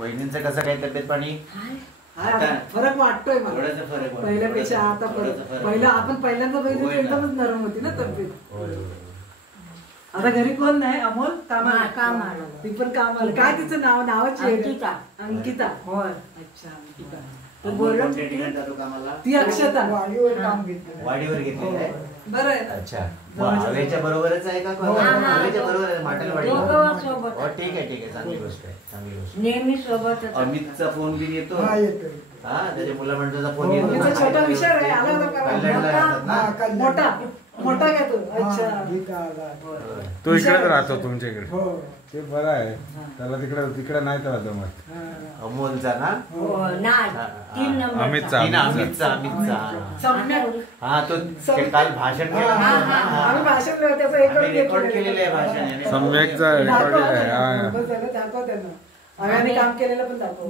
वहिनींचं कसं काय तब्येत पाणी? फरक वाटतोय मला थोडासा फरक पहिल्यापेक्षा आता पहिलं आपण पहिल्यांदा बघितलं एकदमच नरम होती ना तब्येत. आता घरी कोण नाही? अमोल कामाला ती पण कामाला. काय तिचं नावाची अंकिता. अंकिता होय. अच्छा अंकिता. ती अक्षता वाडीवर घेतली आहे. बरं आहे. अच्छा हवेच्या बरोबरच आहे का? हवेच्या बरोबर आहे माटलवाडी. ठीक आहे ठीक आहे चांगली गोष्ट आहे चांगली गोष्ट. नेहमी सोबत. अमितचा फोन बी येतो. हा त्याच्या मुला म्हणतो फोन येतो. छोटा विषय आहे आला मोठा मोठा काय तो? अच्छा तो इकडेच राहतो तुमच्या इकडे. ते बरं आहे त्याला तिकडे नाही त्याला जमत. अमोलचा ना? अमितचा हा तो काल भाषण रेकॉर्ड केलेलं आहे भाषण. सम्यकचा रेकॉर्ड आहे. आम्ही काम केलेलं पण दाखव.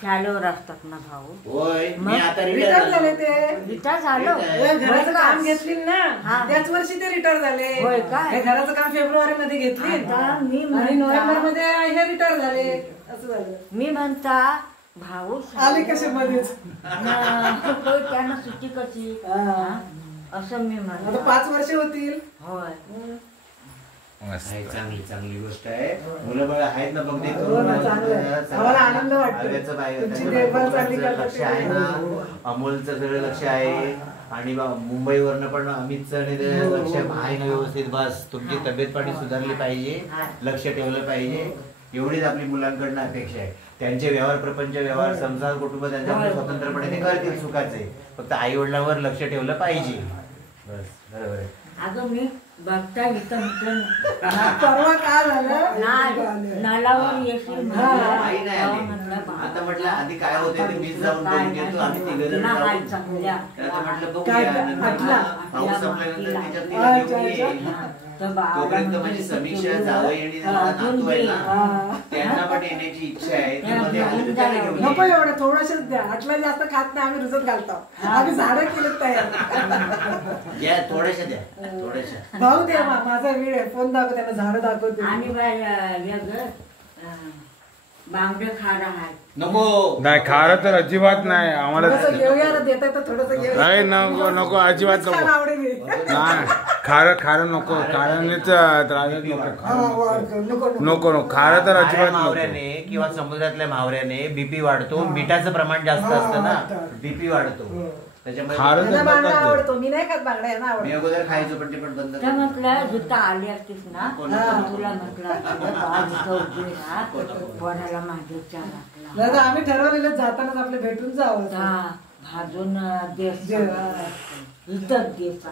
शाळेवर असतात ना भाऊ. होय मी आता रिटायर झाले ते. रिटायर झालो. घराचं काम घेतली ना त्याच वर्षी ते रिटायर झाले. होय काय? घराचं काम फेब्रुवारी मध्ये घेतली आणि नोव्हेंबर मध्ये हे रिटायर झाले. असं झालं. मी म्हणता भाऊ आले कसे मध्येच त्यांना सुट्टी कशी असं मी म्हणतो. 5 वर्ष होतील. होय चांगली चांगली गोष्ट आहे. मुलं बघा आहेत ना बघ आम्हाला आनंद वाटतो. लक्ष आहे ना अमोलचं सगळं लक्ष आहे आणि मुंबईवरनं पण अमितचं लक्ष आहे ना व्यवस्थित. बस तुमची तब्येत पाणी सुधारली पाहिजे लक्ष ठेवलं पाहिजे एवढीच आपली मुलांकडनं अपेक्षा आहे. त्यांचे व्यवहार प्रपंच व्यवहार संसार कुटुंब त्यांच्यामध्ये स्वतंत्रपणे ते करतील सुखाचे. फक्त आई वडिलांवर लक्ष ठेवलं पाहिजे. बस बरोबर आहे. अगं मी बघता इथं परवा काय झालं नालावर येशील आता म्हटलं आधी काय होते ते मीच जाऊन बघून घेतो. आम्ही तिघ जण म्हटलं बघूया पाऊस संपल्यानंतर तोपर्यंत माझी समीक्षा जावई आणि नातू आहे ना त्यांना पण येण्याची इच्छा आहे. नको एवढं थोडंसंच द्या. आटला जास्त खात नाही आम्ही रुजत घालतो. आम्ही झाडं केलं तयार द्या थोड्याशा द्या थोड्याशा. भाऊ द्या माझा वेळ आहे. फोन दाखव त्यांना झाडं दाखवते. आणि बांगडे खारा आहे नको नाही खारं तर अजिबात नाही आम्हाला. नाही नको नको अजिबात नको. नाही खारं नको. खाऱ्यानेच नको नको खारं तर अजिबात मावऱ्याने किंवा समुद्रातल्या मावऱ्याने बीपी वाढतो. मिठाचं प्रमाण जास्त असतं ना बीपी वाढतो. त्याच्यामुळे आवडतो. मी नाही खात बांगड्या. मी अगोदर खायचो पण ते पण बंद म्हटलं जिथं आली असतीस ना तुला म्हटलं कोणाला मागे दादा आम्ही ठरवलेलं जातानाच आपले भेटून जावं. भाजून देश इथंच देश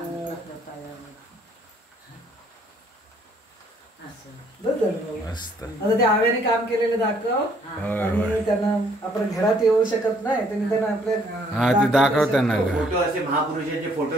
आता ते आव्याने काम केलेलं दाखव आणि त्यांना आपण घरात येऊ शकत नाही त्यांनी त्यांना आपल्या दाखव त्यांना फोटो असे महापुरुषांचे फोटो